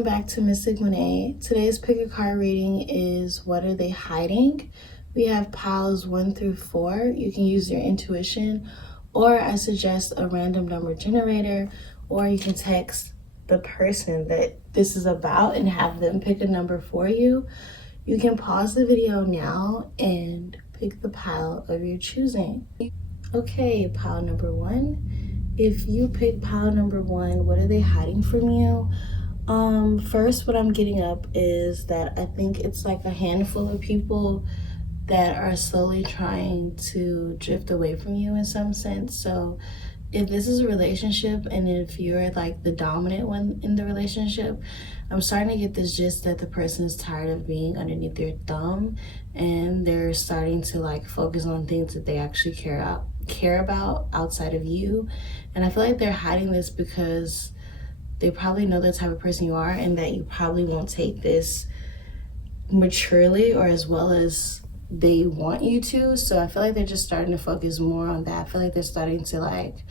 welcome back to Mystic Monet. Today's pick a card reading is What Are They Hiding? We have piles 1 through 4. You can use your intuition, or I suggest a random number generator, or you can text the person that this is about and have them pick a number for you. You can pause the video now and pick the pile of your choosing. Okay, pile number 1. If you pick pile number 1, what are they hiding from you? First, what I'm getting up is that I think it's like a handful of people that are slowly trying to drift away from you in some sense. So if this is a relationship and if you're like the dominant one in the relationship, I'm starting to get this gist that the person is tired of being underneath their thumb and they're starting to like focus on things that they actually care about outside of you. And I feel like they're hiding this because they probably know the type of person you are and that you probably won't take this maturely or as well as they want you to. So I feel like they're just starting to focus more on that. I feel like they're starting to like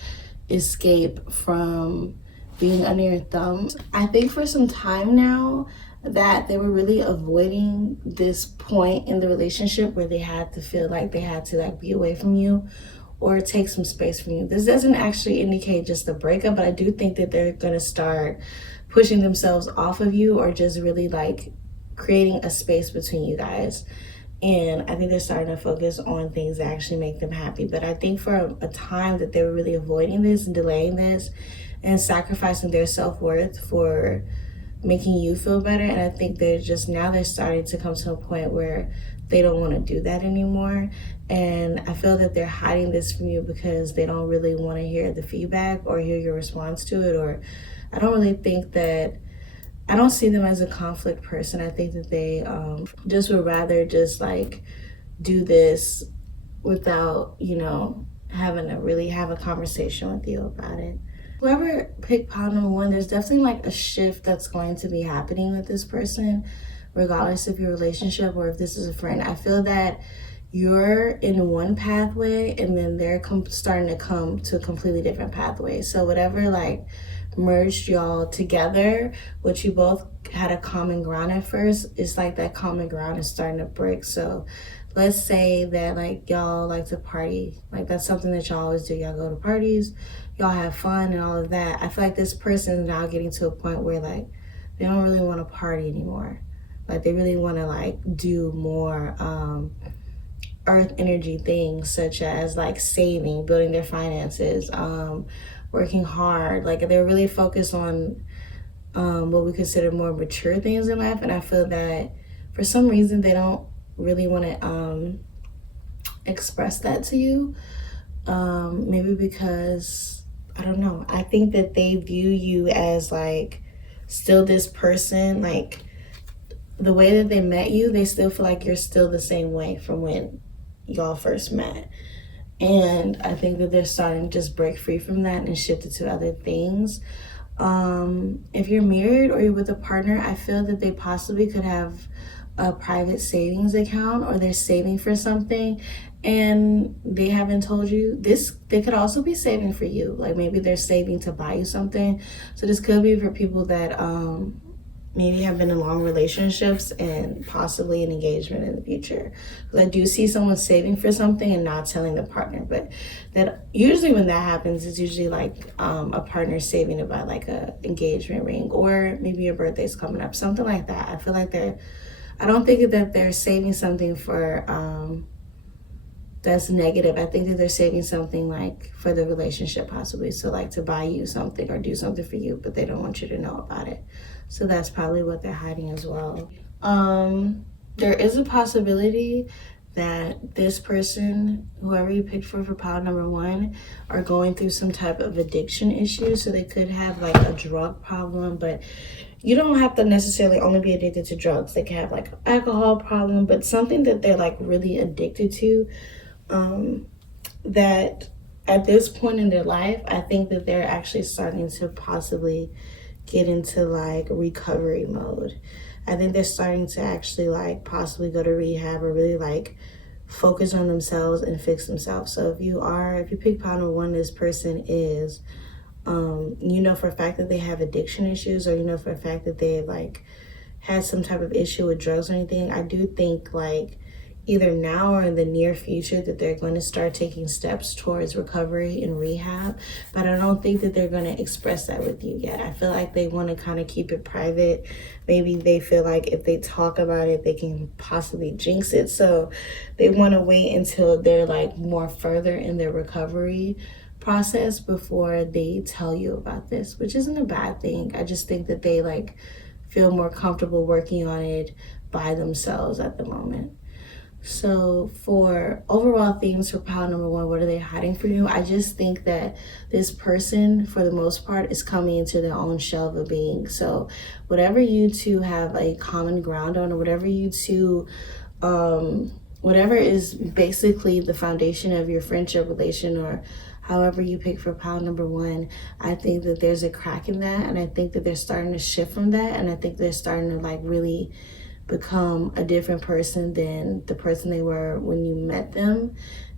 escape from being under your thumb. I think for some time now that they were really avoiding this point in the relationship where they had to feel like they had to like be away from you or take some space from you. This doesn't actually indicate just a breakup, but I do think that they're gonna start pushing themselves off of you or just really like creating a space between you guys. And I think they're starting to focus on things that actually make them happy. But I think for a time that they were really avoiding this and delaying this and sacrificing their self-worth for making you feel better. And I think they're starting to come to a point where they don't want to do that anymore. And I feel that they're hiding this from you because they don't really want to hear the feedback or hear your response to it. Or I don't see them as a conflict person. I think that they just would rather just like do this without, having to really have a conversation with you about it. Whoever picked pile number 1, there's definitely like a shift that's going to be happening with this person, regardless of your relationship or if this is a friend. I feel that you're in one pathway and then they're starting to come to a completely different pathway. So whatever like merged y'all together, which you both had a common ground at first, it's like that common ground is starting to break. So let's say that like y'all like to party, like that's something that y'all always do. Y'all go to parties, y'all have fun and all of that. I feel like this person is now getting to a point where like they don't really want to party anymore. Like they really want to like do more earth energy things, such as like saving, building their finances, working hard. Like they're really focused on what we consider more mature things in life. And I feel that for some reason they don't really want to express that to you. Maybe because, I don't know, I think that they view you as like still this person, like the way that they met you, they still feel like you're still the same way from when y'all first met. And I think that they're starting to just break free from that and shift it to other things. If you're married or you're with a partner, I feel that they possibly could have a private savings account or they're saving for something and they haven't told you this. They could also be saving for you. Like maybe they're saving to buy you something. So this could be for people that maybe have been in long relationships and possibly an engagement in the future. Because I do see someone saving for something and not telling the partner, but that usually when that happens, it's usually like a partner saving to buy like a engagement ring or maybe your birthday's coming up, something like that. I feel like I don't think that they're saving something for that's negative. I think that they're saving something like for the relationship possibly. So like to buy you something or do something for you, but they don't want you to know about it. So that's probably what they're hiding as well. There is a possibility that this person, whoever you picked for pile number 1, are going through some type of addiction issue. So they could have like a drug problem, but you don't have to necessarily only be addicted to drugs. They can have like an alcohol problem, but something that they're like really addicted to, that at this point in their life, I think that they're actually starting to possibly get into like recovery mode. I think they're starting to actually like possibly go to rehab or really like focus on themselves and fix themselves. So if you pick pile number 1, this person is you know for a fact that they have addiction issues, or you know for a fact that they like had some type of issue with drugs or anything, I do think like either now or in the near future that they're going to start taking steps towards recovery and rehab. But I don't think that they're going to express that with you yet. I feel like they want to kind of keep it private. Maybe they feel like if they talk about it, they can possibly jinx it. So they want to wait until they're like more further in their recovery process before they tell you about this, which isn't a bad thing. I just think that they like feel more comfortable working on it by themselves at the moment. So for overall themes for pile number one, what are they hiding from you? I just think that this person, for the most part, is coming into their own shell of a being. So whatever you two have a common ground on, or whatever you two, whatever is basically the foundation of your friendship relation, or however you pick for pile number one, I think that there's a crack in that, and I think that they're starting to shift from that, and I think they're starting to like really become a different person than the person they were when you met them.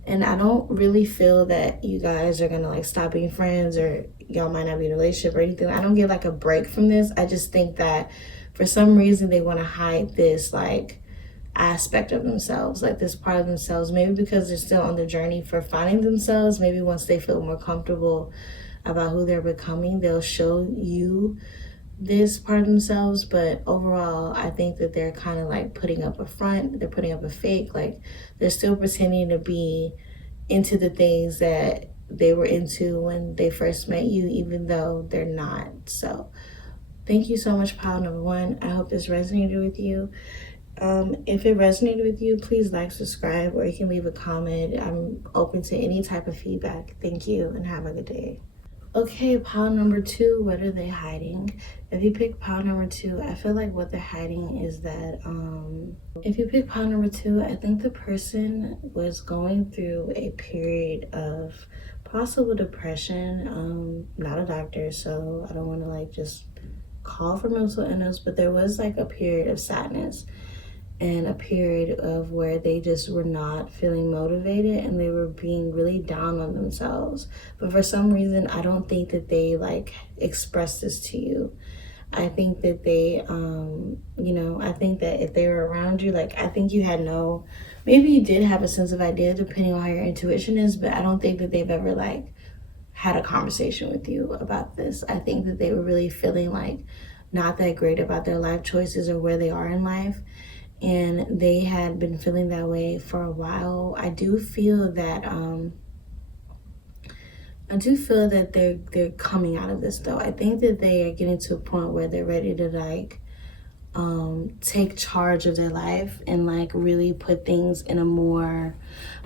And I don't really feel that you guys are gonna like stop being friends, or y'all might not be in a relationship or anything. I don't get like a break from this. I just think that for some reason they want to hide this like aspect of themselves, like this part of themselves, maybe because they're still on the journey for finding themselves. Maybe once they feel more comfortable about who they're becoming, they'll show you this part of themselves. But overall, I think that they're kind of like putting up a front, they're putting up a fake, like they're still pretending to be into the things that they were into when they first met you, even though they're not. So thank you so much, pile number one. I hope this resonated with you. If it resonated with you, please like, subscribe, or you can leave a comment. I'm open to any type of feedback. Thank you, and have a good day. Okay, pile number two, what are they hiding? If you pick pile number two, I feel like what they're hiding is that, if you pick pile number two, I think the person was going through a period of possible depression. Not a doctor, so I don't want to like just call for mental illness, but there was like a period of sadness and a period of where they just were not feeling motivated, and they were being really down on themselves. But for some reason, I don't think that they like expressed this to you. I think that they, I think that if they were around you, like I think you had maybe you did have a sense of idea depending on how your intuition is, but I don't think that they've ever like had a conversation with you about this. I think that they were really feeling like not that great about their life choices or where they are in life. And they had been feeling that way for a while. I do feel that they're coming out of this though. I think that they are getting to a point where they're ready to like take charge of their life and like really put things in a more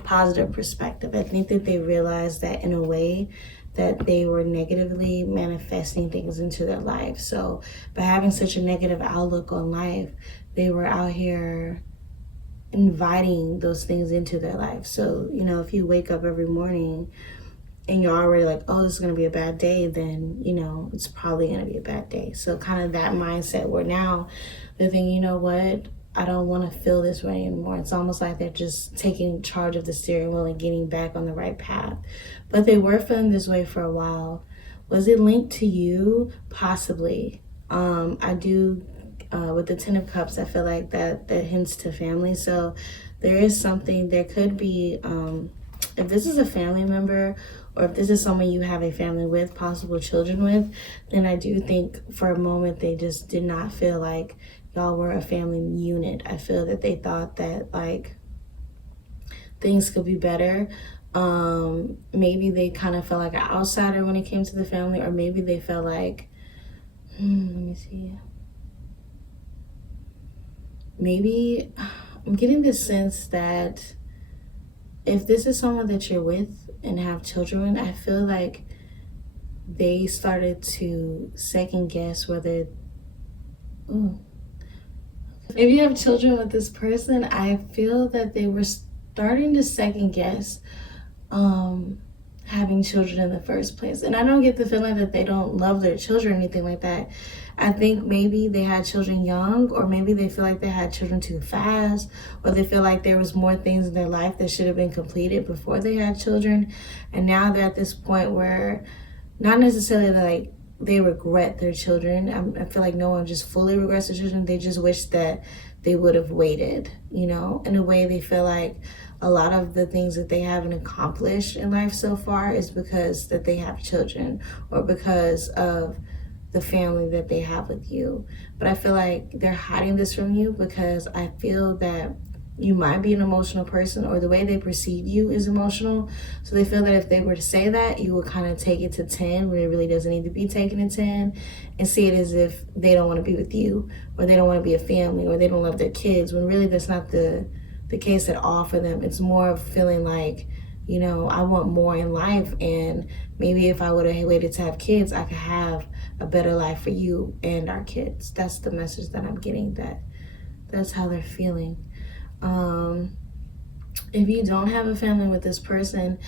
positive perspective. I think that they realized that in a way that they were negatively manifesting things into their life. So by having such a negative outlook on life, they were out here inviting those things into their life. So, if you wake up every morning and you're already like, oh, this is going to be a bad day, then, it's probably going to be a bad day. So kind of that mindset where now they're thinking, you know what? I don't want to feel this way anymore. It's almost like they're just taking charge of the steering wheel and getting back on the right path. But they were feeling this way for a while. Was it linked to you? Possibly. I do, with the Ten of Cups, I feel like that hints to family. So there is something, there could be, if this is a family member, or if this is someone you have a family with, possible children with, then I do think for a moment they just did not feel like y'all were a family unit. I feel that they thought that like things could be better. Maybe they kind of felt like an outsider when it came to the family, or maybe they felt like, let me see. Maybe I'm getting this sense that if this is someone that you're with and have children, I feel like they started to second guess whether, if you have children with this person, I feel that they were starting to second guess having children in the first place. And I don't get the feeling that they don't love their children or anything like that. I think maybe they had children young, or maybe they feel like they had children too fast, or they feel like there was more things in their life that should have been completed before they had children. And now they're at this point where not necessarily like they regret their children. I feel like no one just fully regrets their children. They just wish that they would have waited, you know. In a way, they feel like a lot of the things that they haven't accomplished in life so far is because that they have children, or because of the family that they have with you. But I feel like they're hiding this from you because I feel that you might be an emotional person, or the way they perceive you is emotional. So they feel that if they were to say that, you would kind of take it to 10 when it really doesn't need to be taken to 10, and see it as if they don't want to be with you, or they don't want to be a family, or they don't love their kids, when really that's not the case at all for them. It's more of feeling like, you know, I want more in life, and maybe if I would have waited to have kids, I could have a better life for you and our kids. That's the message that I'm getting, that's how they're feeling. If you don't have a family with this person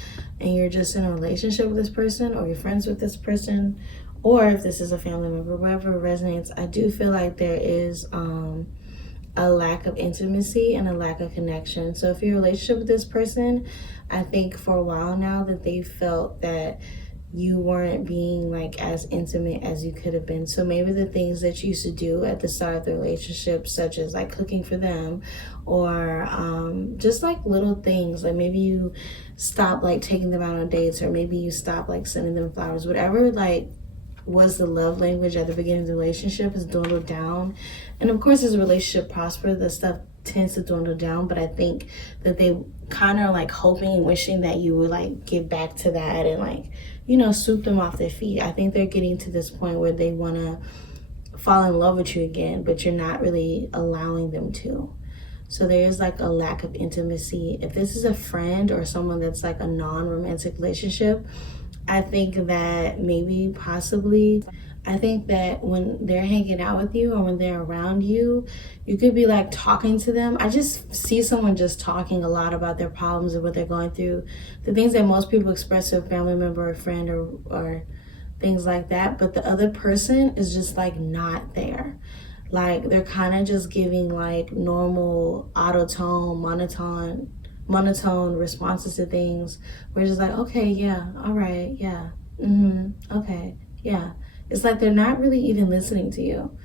and you're just in a relationship with this person, or you're friends with this person, or if this is a family member, whatever resonates, I do feel like there is a lack of intimacy and a lack of connection. So if you're in a relationship with this person, I think for a while now that they felt that you weren't being like as intimate as you could have been. So maybe the things that you used to do at the start of the relationship, such as like cooking for them, or just like little things, like maybe you stop like taking them out on dates, or maybe you stop like sending them flowers, whatever like was the love language at the beginning of the relationship has dwindled down. And of course, as a relationship prospers, the stuff tends to dwindle down, but I think that they kind of like hoping and wishing that you would like get back to that and like, you know, sweep them off their feet. I think they're getting to this point where they want to fall in love with you again, but you're not really allowing them to. So there is like a lack of intimacy. If this is a friend or someone that's like a non-romantic relationship, I think that maybe possibly, I think that when they're hanging out with you or when they're around you, you could be like talking to them. I just see someone just talking a lot about their problems and what they're going through, the things that most people express to a family member or friend, or things like that. But the other person is just like not there. Like they're kind of just giving like normal monotone responses to things. We're just like, okay, yeah, all right, yeah, okay, yeah. It's like they're not really even listening to you.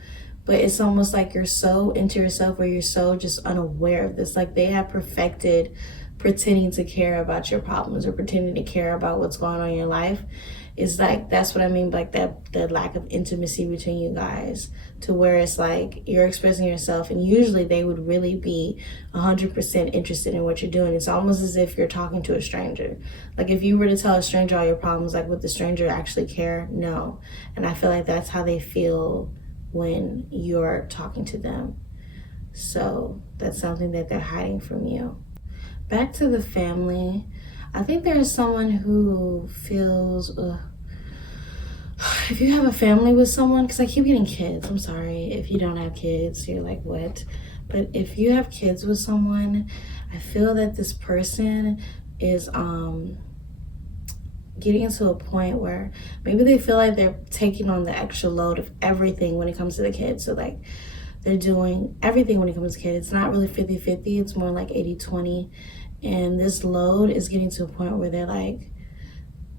But it's almost like you're so into yourself, or you're so just unaware of this. Like they have perfected pretending to care about your problems, or pretending to care about what's going on in your life. It's like, that's what I mean by like that the lack of intimacy between you guys, to where it's like you're expressing yourself, and usually they would really be 100% interested in what you're doing. It's almost as if you're talking to a stranger. Like if you were to tell a stranger all your problems, like would the stranger actually care? No. And I feel like that's how they feel when you're talking to them. So that's something that they're hiding from you. Back to the family, I think there's someone who feels, if you have a family with someone, because I keep getting kids, I'm sorry, if you don't have kids, you're like, what? But if you have kids with someone, I feel that this person is getting to a point where maybe they feel like they're taking on the extra load of everything when it comes to the kids. So like they're doing everything when it comes to kids. It's not really 50-50, it's more like 80-20. And this load is getting to a point where they're like,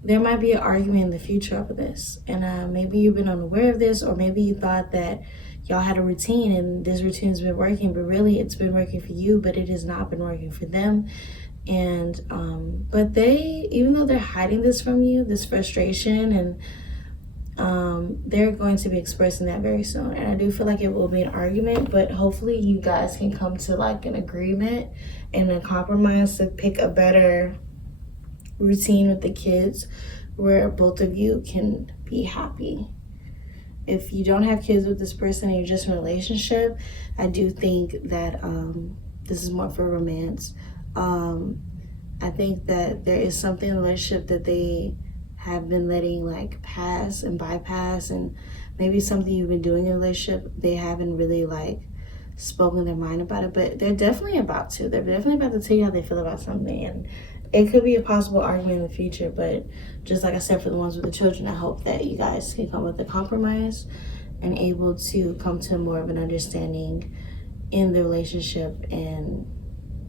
there might be an argument in the future over this. And maybe you've been unaware of this, or maybe you thought that y'all had a routine and this routine's been working, but really it's been working for you, but it has not been working for them. And but they, even though they're hiding this from you, this frustration, and they're going to be expressing that very soon. And I do feel like it will be an argument, but hopefully you guys can come to like an agreement and a compromise to pick a better routine with the kids where both of you can be happy. If you don't have kids with this person and you're just in a relationship, I do think that this is more for romance. I think that there is something in the relationship that they have been letting like pass and bypass, and maybe something you've been doing in a relationship, they haven't really like spoken their mind about it, but they're definitely about to. They're definitely about to tell you how they feel about something, and it could be a possible argument in the future. But just like I said, for the ones with the children, I hope that you guys can come with a compromise and able to come to more of an understanding in the relationship and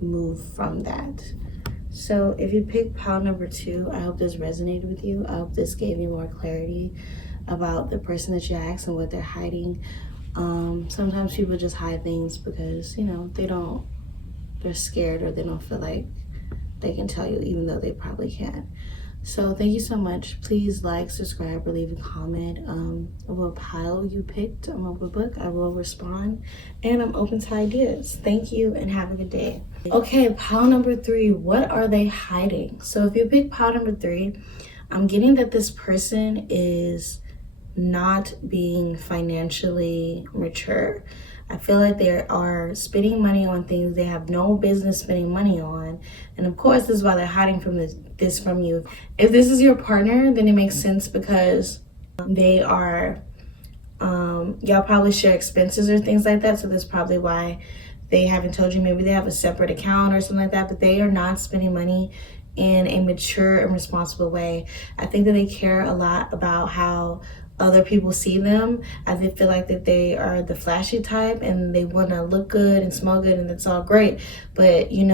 move from that. So if you pick pile number 2, I hope this resonated with you. I hope this gave you more clarity about the person that you asked and what they're hiding. Sometimes people just hide things because, they're scared, or they don't feel like they can tell you, even though they probably can. So thank you so much. Please like, subscribe, or leave a comment of what pile you picked of a book. I will respond, and I'm open to ideas. Thank you, and have a good day. Okay, pile number 3, what are they hiding? So if you pick pile number 3, I'm getting that this person is not being financially mature. I feel like they are spending money on things they have no business spending money on. And of course, this is why they're hiding from this from you. If this is your partner, then it makes sense because they are, y'all probably share expenses or things like that. So that's probably why they haven't told you. Maybe they have a separate account or something like that, but they are not spending money in a mature and responsible way. I think that they care a lot about how other people see them. They feel like that they are the flashy type and they want to look good and smell good, and that's all great. But you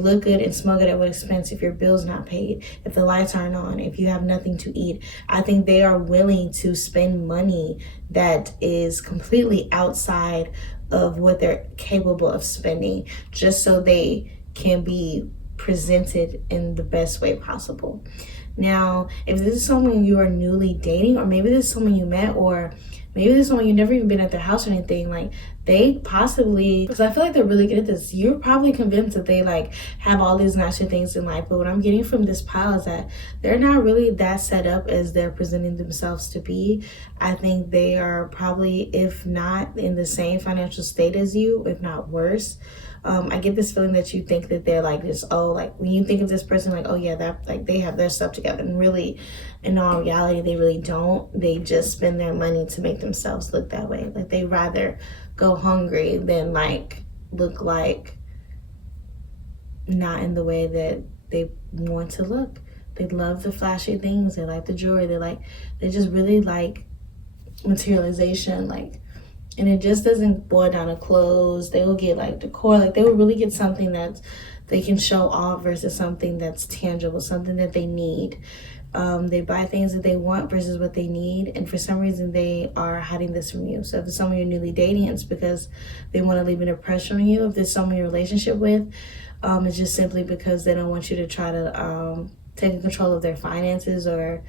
look good and smell good at what expense? If your bill's not paid, if the lights aren't on, if you have nothing to eat. I think they are willing to spend money that is completely outside of what they're capable of spending, just so they can be presented in the best way possible. Now, if this is someone you are newly dating, or maybe this is someone you met, or maybe this is someone you've never even been at their house or anything, like they possibly, because I feel like they're really good at this, you're probably convinced that they like have all these nicer things in life. But what I'm getting from this pile is that they're not really that set up as they're presenting themselves to be. I think they are probably, if not in the same financial state as you, if not worse. I get this feeling that you think that they're like this, when you think of this person, like, oh yeah, that like they have their stuff together, and really, in all reality, they really don't. They just spend their money to make themselves look that way. Like they rather go hungry than like look like not in the way that they want to look. They love the flashy things. They like the jewelry. They just really like materialization, and it just doesn't boil down to clothes. They will get like decor, like they will really get something that they can show off versus something that's tangible, something that they need. They buy things that they want versus what they need, and for some reason they are hiding this from you. So if it's someone you're newly dating, it's because they want to leave an impression on you. If there's someone you're in a relationship with, it's just simply because they don't want you to try to take control of their finances, or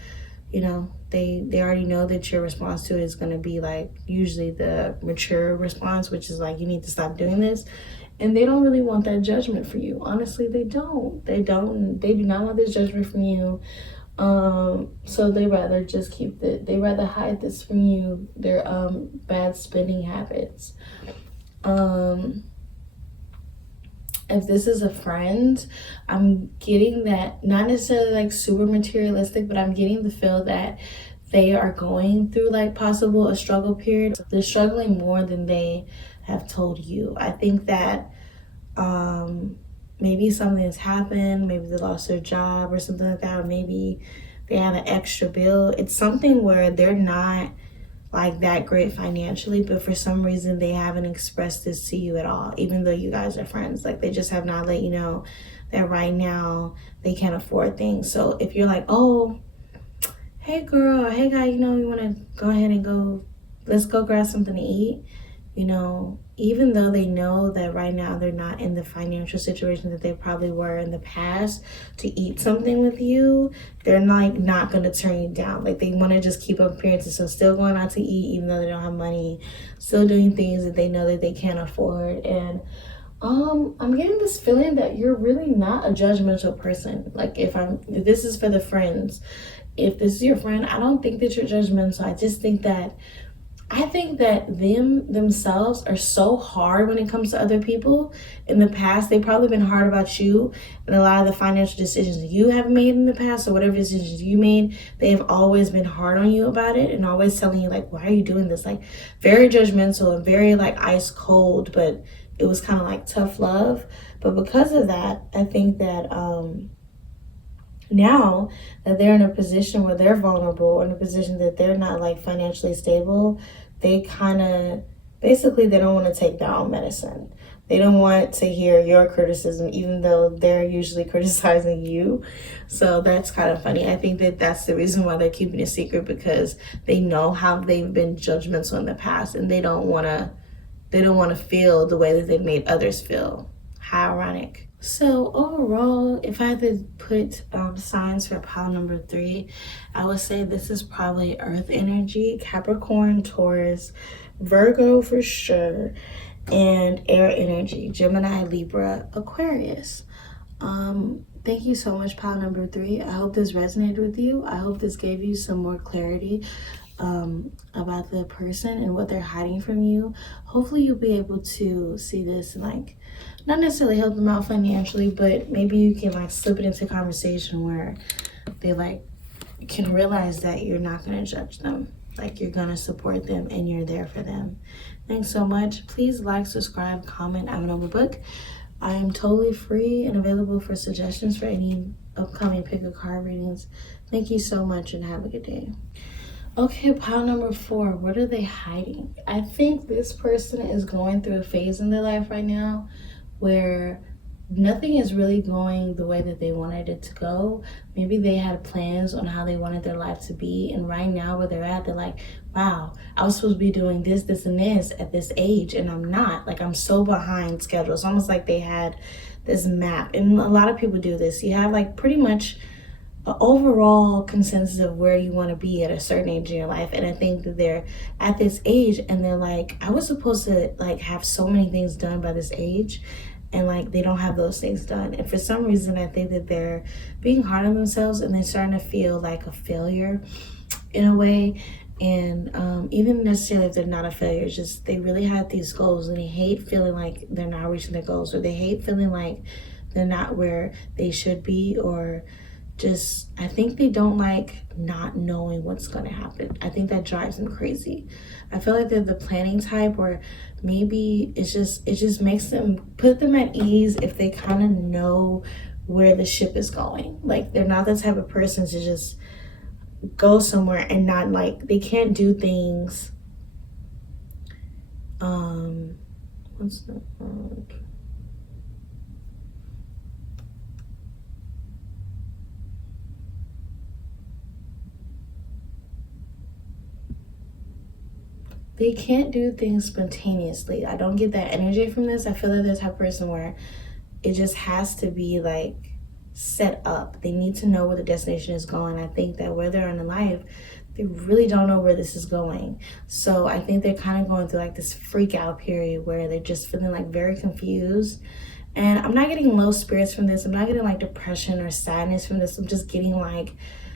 they already know that your response to it is going to be like usually the mature response, which is like, you need to stop doing this. And they don't really want that judgment for you. Honestly, they do not want this judgment from you. So they rather just they rather hide this from you, their bad spending habits. If this is a friend, I'm getting that, not necessarily like super materialistic, but I'm getting the feel that they are going through like possible a struggle period. They're struggling more than they have told you. I think that maybe something has happened, maybe they lost their job or something like that, or maybe they have an extra bill. It's something where they're not like that great financially, but for some reason they haven't expressed this to you at all, even though you guys are friends. Like they just have not let you know that right now they can't afford things. So if you're like, oh, hey girl, hey guy, you want to go ahead and let's go grab something to eat, even though they know that right now they're not in the financial situation that they probably were in the past to eat something with you, they're like not going to turn you down. Like they want to just keep up appearances. So still going out to eat even though they don't have money, still doing things that they know that they can't afford. And I'm getting this feeling that you're really not a judgmental person. Like if this is for the friends, if this is your friend, I don't think that you're judgmental. I think that themselves are so hard when it comes to other people. In the past, they've probably been hard about you, and a lot of the financial decisions you have made in the past, or whatever decisions you made, they have always been hard on you about it, and always telling you like, why are you doing this? Like very judgmental and very like ice cold, but it was kind of like tough love. But because of that, I think that now that they're in a position where they're vulnerable, or in a position that they're not like financially stable, they kind of basically they don't want to take their own medicine. They don't want to hear your criticism, even though they're usually criticizing you. So that's kind of funny. I think that that's the reason why they're keeping it secret, because they know how they've been judgmental in the past, and they don't want to feel the way that they've made others feel. How ironic. So overall, if I had to put signs for pile number 3, I would say this is probably Earth energy, Capricorn, Taurus, Virgo for sure, and air energy, Gemini, Libra, Aquarius. Thank you so much, pile number 3. I hope this resonated with you. I hope this gave you some more clarity about the person and what they're hiding from you. Hopefully you'll be able to see this and like not necessarily help them out financially, but maybe you can like slip it into conversation where they like can realize that you're not going to judge them, like you're going to support them and you're there for them. Thanks so much. Please like, subscribe, comment. I'm an open book. I am totally free and available for suggestions for any upcoming pick a card readings. Thank you so much and have a good day. Okay, pile number 4, what are they hiding? I think this person is going through a phase in their life right now where nothing is really going the way that they wanted it to go. Maybe they had plans on how they wanted their life to be, and right now where they're at, they're like, wow, I was supposed to be doing this, this, and this at this age, and I'm not. Like, I'm so behind schedule. It's almost like they had this map, and a lot of people do this. You have like pretty much an overall consensus of where you want to be at a certain age in your life, and I think that they're at this age and they're like, I was supposed to like have so many things done by this age, and like they don't have those things done. And for some reason I think that they're being hard on themselves and they're starting to feel like a failure in a way. And even necessarily if they're not a failure, it's just they really had these goals and they hate feeling like they're not reaching their goals, or they hate feeling like they're not where they should be, or just I think they don't like not knowing what's going to happen. I think that drives them crazy. I feel like they're the planning type, or maybe it just makes them, put them at ease if they kind of know where the ship is going. Like they're not the type of person to just go somewhere and not like, they can't do things what's the word? They can't do things spontaneously. I don't get that energy from this. I feel like they're the type of person where it just has to be like set up. They need to know where the destination is going. I think that where they're in life, they really don't know where this is going. So I think they're kind of going through like this freak out period where they're just feeling like very confused. And I'm not getting low spirits from this. I'm not getting like depression or sadness from this. I'm just getting like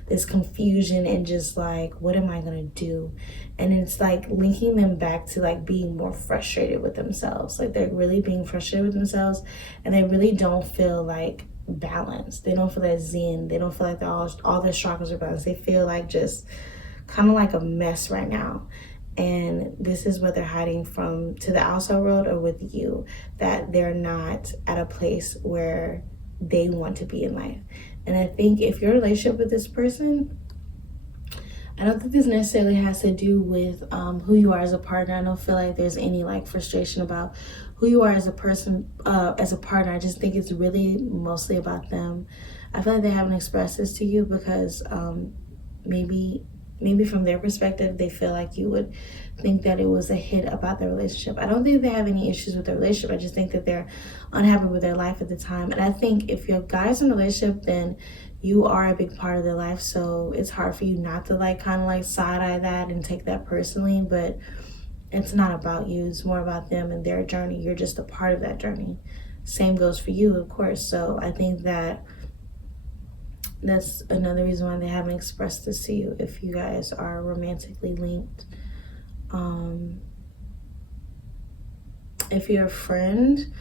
this confusion and just like, what am I gonna do? And it's like linking them back to like being more frustrated with themselves. Like they're really being frustrated with themselves and they really don't feel like balanced. They don't feel that zen. They don't feel like all their chakras are balanced. They feel like just kind of like a mess right now. And this is what they're hiding from to the outside world or with you, that they're not at a place where they want to be in life. And I think if your relationship with this person, I don't think this necessarily has to do with who you are as a partner. I don't feel like there's any like frustration about who you are as a person, as a partner. I just think it's really mostly about them. I feel like they haven't expressed this to you because maybe from their perspective, they feel like you would think that it was a hit about their relationship. I don't think they have any issues with their relationship. I just think that they're unhappy with their life at the time. And I think if your guy's in a relationship, then you are a big part of their life. So it's hard for you not to like kind of like side eye that and take that personally. But it's not about you. It's more about them and their journey. You're just a part of that journey. Same goes for you, of course. So I think that that's another reason why they haven't expressed this to you if you guys are romantically linked. If you're a friend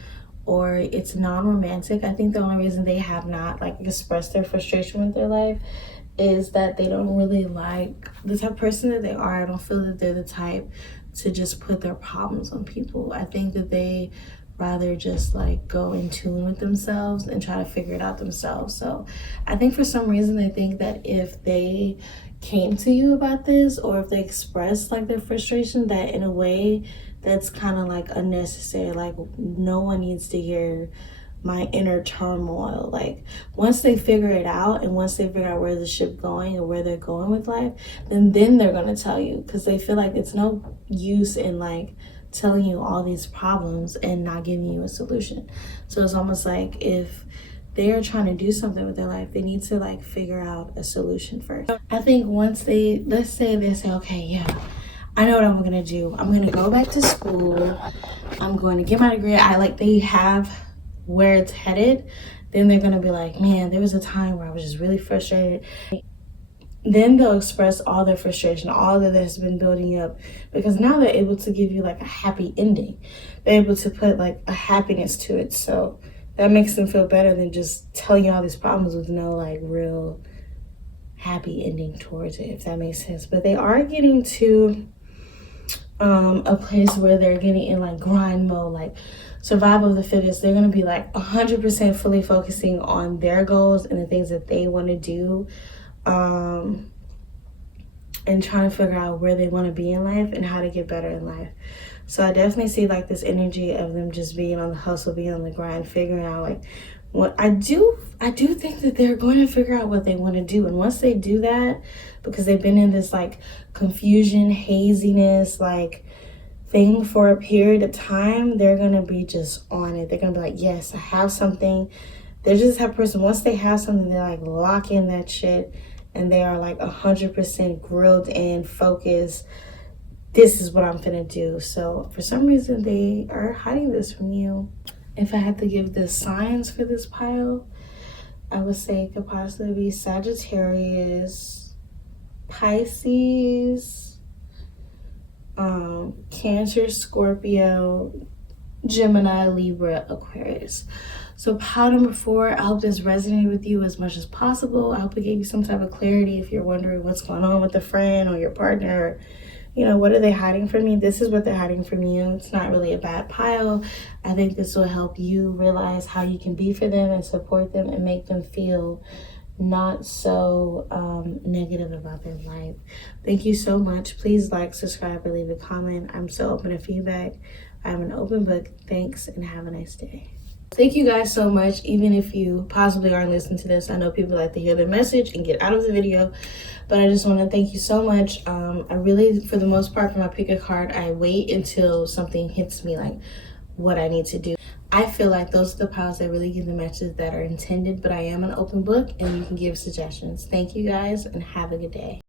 or it's non-romantic, I think the only reason they have not like expressed their frustration with their life is that they don't really like the type of person that they are. I don't feel that they're the type to just put their problems on people. I think that they rather just like go in tune with themselves and try to figure it out themselves. So I think for some reason they think that if they came to you about this or if they expressed like their frustration, that in a way that's kind of like unnecessary. Like, no one needs to hear my inner turmoil. Like, once they figure it out, and once they figure out where the ship going and where they're going with life, then they're gonna tell you, because they feel like it's no use in like telling you all these problems and not giving you a solution. So it's almost like if they're trying to do something with their life, they need to like figure out a solution first. I think once they, let's say they say, okay, yeah, I know what I'm gonna do. I'm gonna go back to school. I'm going to get my degree. They have where it's headed. Then they're gonna be like, man, there was a time where I was just really frustrated. Then they'll express all their frustration, all that has been building up, because now they're able to give you like a happy ending. They're able to put like a happiness to it. So that makes them feel better than just telling you all these problems with no like real happy ending towards it, if that makes sense. But they are getting to a place where they're getting in like grind mode, like survival of the fittest. They're going to be like 100% fully focusing on their goals and the things that they want to do, and trying to figure out where they want to be in life and how to get better in life. So I definitely see like this energy of them just being on the hustle, being on the grind, figuring out like what I do think that they're going to figure out what they want to do. And once they do that, because they've been in this like confusion, haziness, like thing for a period of time, they're going to be just on it. They're going to be like, yes, I have something. They're just that person. Once they have something, they like lock in that shit, and they are like 100% grilled in, focused. This is what I'm gonna do. So for some reason, they are hiding this from you. If I had to give the signs for this pile, I would say it could possibly be Sagittarius, Pisces, Cancer, Scorpio, Gemini, Libra, Aquarius. So pile number 4, I hope this resonated with you as much as possible. I hope it gave you some type of clarity if you're wondering what's going on with a friend or your partner. You know, what are they hiding from me? This is what they're hiding from you. It's not really a bad pile. I think this will help you realize how you can be for them and support them and make them feel not so negative about their life. Thank you so much. Please like, subscribe, or leave a comment. I'm so open to feedback. I'm an open book. Thanks, and have a nice day. Thank you guys so much. Even if you possibly aren't listening to this, I know people like to hear the message and get out of the video, but I just want to thank you so much. I really, for the most part, when I pick a card, I wait until something hits me, like what I need to do. I feel like those are the piles that really give the messages that are intended, but I am an open book and you can give suggestions. Thank you guys, and have a good day.